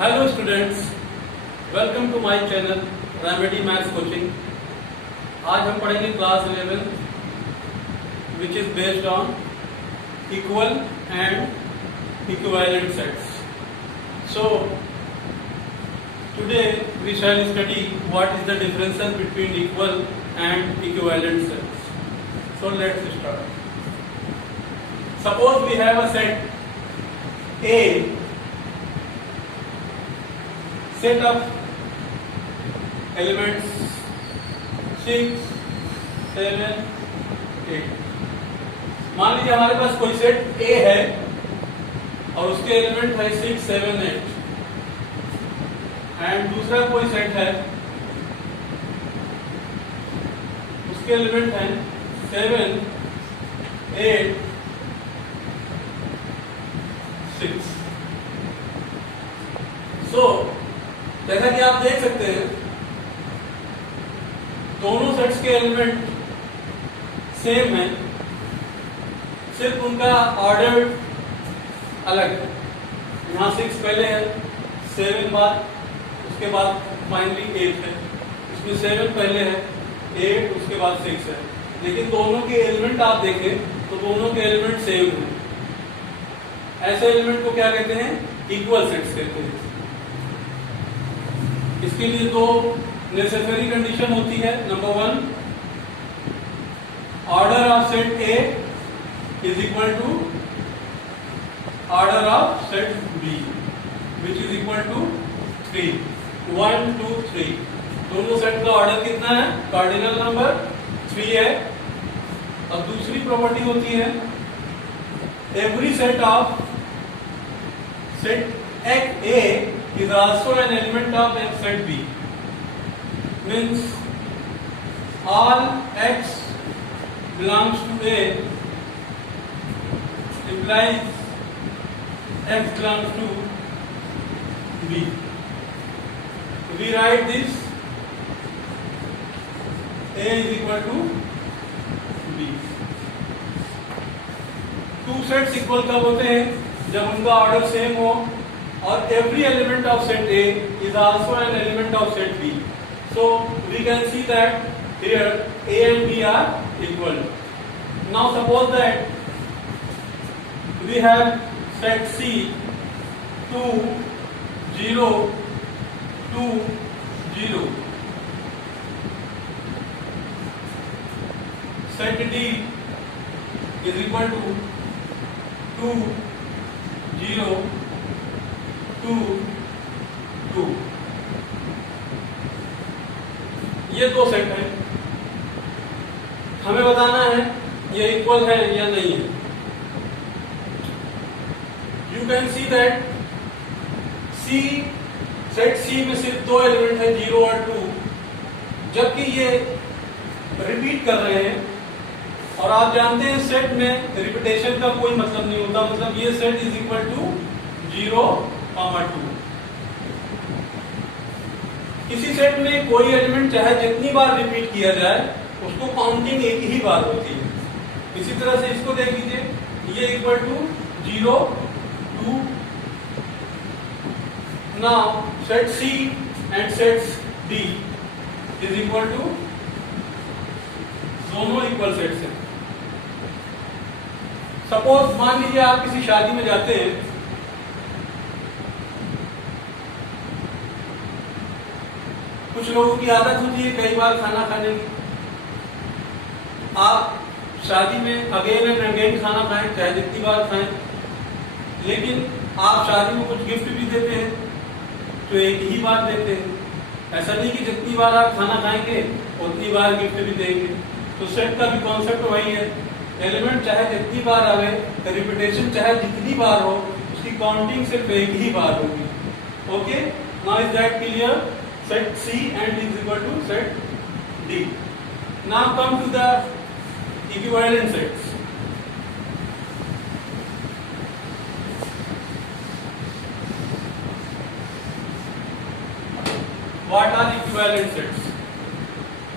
Hello students, welcome to my channel remedy maths coaching. आज हम पढ़ेंगे class 11 which is based on equal and equivalent sets. So today we shall study what is the differences between equal and equivalent sets. So let's start. Suppose we have a set A, set of elements 6, 7, 8। मान लीजिए हमारे पास कोई set A है और उसके एलिमेंट है 6, 7, 8 एंड दूसरा कोई सेट है उसके एलिमेंट है 7, 8, 6। सो जैसा कि आप देख सकते हैं दोनों सेट्स के एलिमेंट सेम है, सिर्फ उनका ऑर्डर अलग है। यहाँ 6 पहले है, 7 बाद, उसके बाद फाइनली 8 है। इसमें 7 पहले है, 8 उसके बाद 6 है। लेकिन दोनों के एलिमेंट आप देखें तो दोनों के एलिमेंट सेम है। ऐसे एलिमेंट को क्या कहते हैं? इक्वल सेट्स कहते हैं। इसके लिए दो नेसेसरी कंडीशन होती है। Number 1, order of set A is equal to order of set B which is equal to 3। 1, 2, 3 दोनों सेट का ऑर्डर कितना है? कार्डिनल नंबर 3 है। और दूसरी प्रॉपर्टी होती है every set of set A is also an element of set B. Means all X belongs to A implies X belongs to B. We write this A is equal to B. Two sets equal कब होते हैं? जब उनका order same हो और every element of set A is also an element of set B. So we can see that here A and B are equal. Now suppose that we have set C 2, 0, 2, 0. Set D is equal to 2, 0, 2, 2. ये दो सेट है, हमें बताना है ये इक्वल है या नहीं है. You can see that C set C में सिर्फ दो एलिमेंट है 0 और 2, जबकि ये रिपीट कर रहे हैं. और आप जानते हैं सेट में रिपीटेशन का कोई मतलब नहीं होता. मतलब ये सेट इज इक्वल टू 0, 2. किसी सेट में कोई एलिमेंट चाहे जितनी बार रिपीट किया जाए उसको काउंटिंग एक ही बार होती है. इसी तरह से इसको देख लीजिए, ये equal to 0, 2. Now set C and set D is equal to, दोनों इक्वल सेट्स हैं. सपोज मान लीजिए आप किसी शादी में जाते हैं, कुछ लोगों की आदत होती है कई बार खाना खाने की. आप शादी में अगेन एंड अगेन खाना खाएं, चाहे जितनी बार खाएं, लेकिन आप शादी में कुछ गिफ्ट भी देते हैं तो एक ही बार देते हैं. ऐसा नहीं कि जितनी बार आप खाना खाएंगे उतनी बार गिफ्ट भी देंगे. तो सेट का भी कॉन्सेप्ट वही है. एलिमेंट चाहे जितनी बार आवे, रिपीटेशन चाहे जितनी बार हो, उसकी काउंटिंग सिर्फ एक ही बार होगी. Okay, now is that clear? Set C and is equal to set D. Now come to the equivalent sets. What are equivalent sets?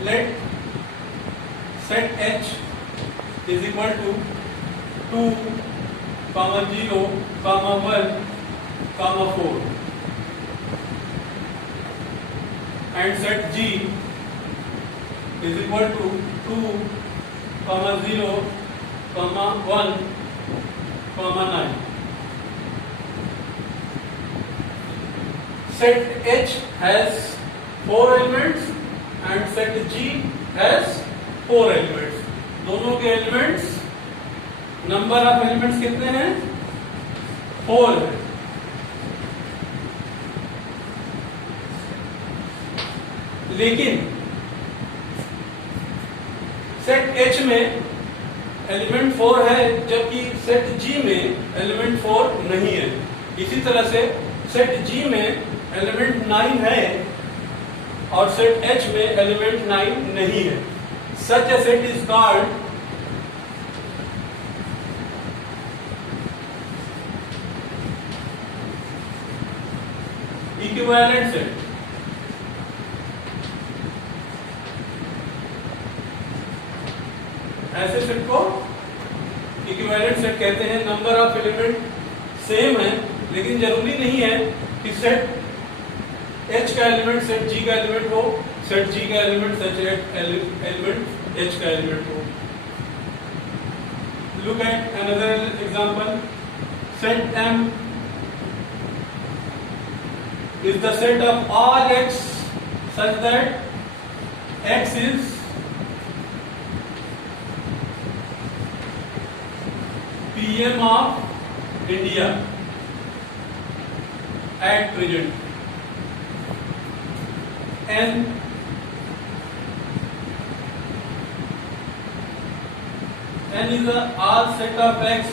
Let set H is equal to 2, 0, 1, 4. and set G is equal to 2, 0, 1, 9. Set H has 4 elements and set G has 4 elements. दोनों के elements, number of elements कितने हैं? 4 है। लेकिन set H में एलिमेंट 4 है, जबकि set G में एलिमेंट 4 नहीं है। इसी तरह से सेट G में एलिमेंट 9 है और सेट H में एलिमेंट 9 नहीं है। Such a set is called equivalent set। ऐसे सेट को इक्विवेलेंट सेट कहते हैं। नंबर ऑफ एलिमेंट सेम है, लेकिन जरूरी नहीं है कि सेट H का एलिमेंट सेट G का एलिमेंट हो, सेट G का एलिमेंट सेट एलिमेंट H का एलिमेंट हो। Look at another example. Set M is the set of all X such that X is PM of India at present. N is the all set of X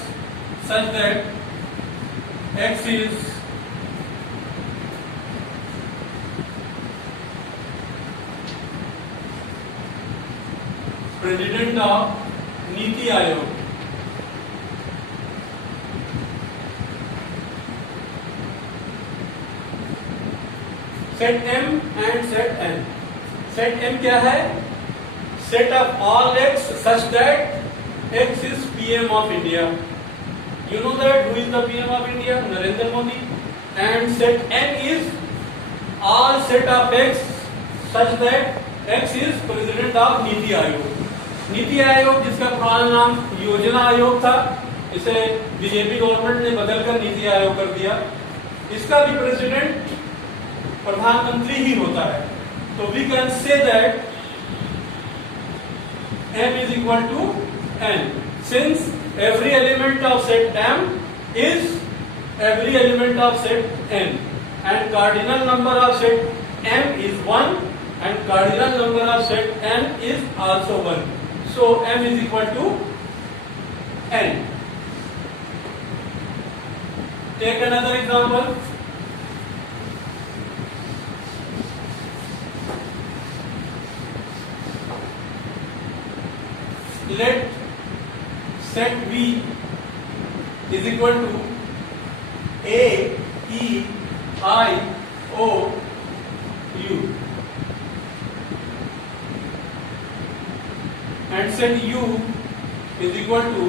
such that X is President of Niti Aayog. Set M and set N. Set M क्या है? Set of all X such that X is PM of India. You know that who is the PM of India? Narendra Modi. And set N is all set of X such that X is President of Niti Aayog. NITI आयोग, जिसका पुराना नाम योजना आयोग था, इसे BJP government ने बदलकर नीति आयोग कर दिया। इसका भी प्रेसिडेंट प्रधानमंत्री ही होता है। तो we can say that M is equal to N, since every element of set M is every element of set N, and cardinal number of set M is 1 and cardinal number of set N is also 1. So M is equal to N. Take another example. Let set V is equal to A, E, I, O, U. And set U is equal to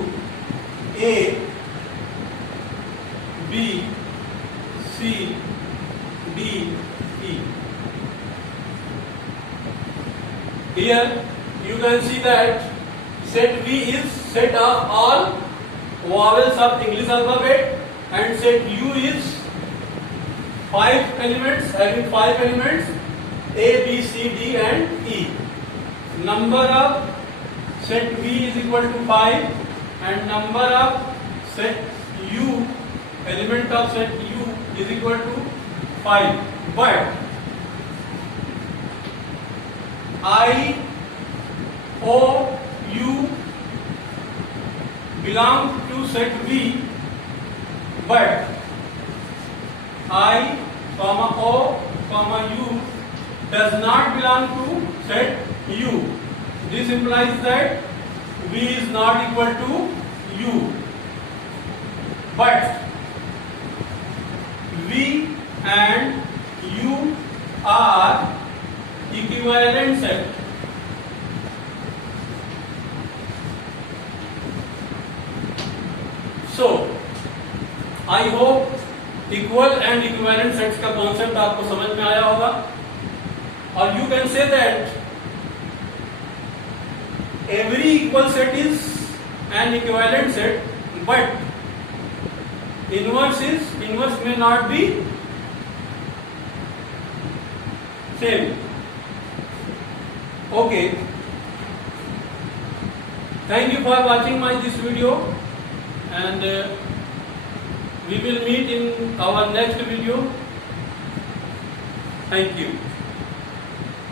A, B, C, D, E. Here you can see that set V is set of all vowels of English alphabet and set U is 5 elements, having 5 elements A, B, C, D and E. Number of set V is equal to 5 and number of set U, element of set U is equal to 5. But I, O, U belong to set V, but I, O, U does not belong to set U. This implies that V is not equal to U, but V and U are equivalent set. So I hope equal and equivalent sets का कॉन्सेप्ट आपको समझ में आया होगा। or you can say that every equal set is an equivalent set, but inverse may not be same. Okay, thank you for watching this video, and we will meet in our next video. Thank you.